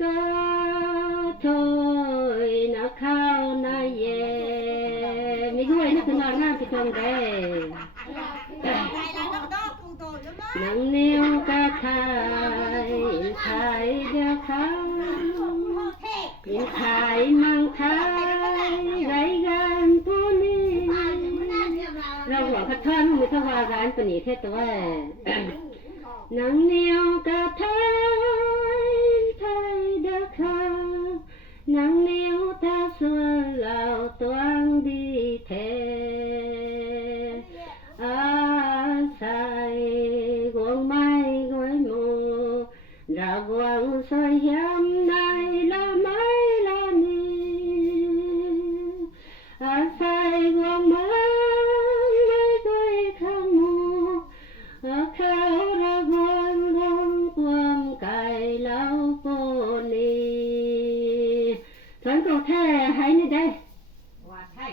ก็thôi nó khao nó về mấy người nó cứ nói ngang thì không để nắng nêu ca thái đưa khao những thái mang thái gái gan tu niเราหวังคัดท่อนมือทวารานปนีเทตัวนางเนียวกะไทยไทยเด้อค่ะนางเนียวตาสวยเหล่าตวงดีเทอาศัยกวงไม้กวยหมูระวังสอยยำในละไม้ละนีอาศัยกวงไม้เขาระวังลงความไก่เล้าโปนีฉันก็แค่ให้นี่ได้ว่าใช่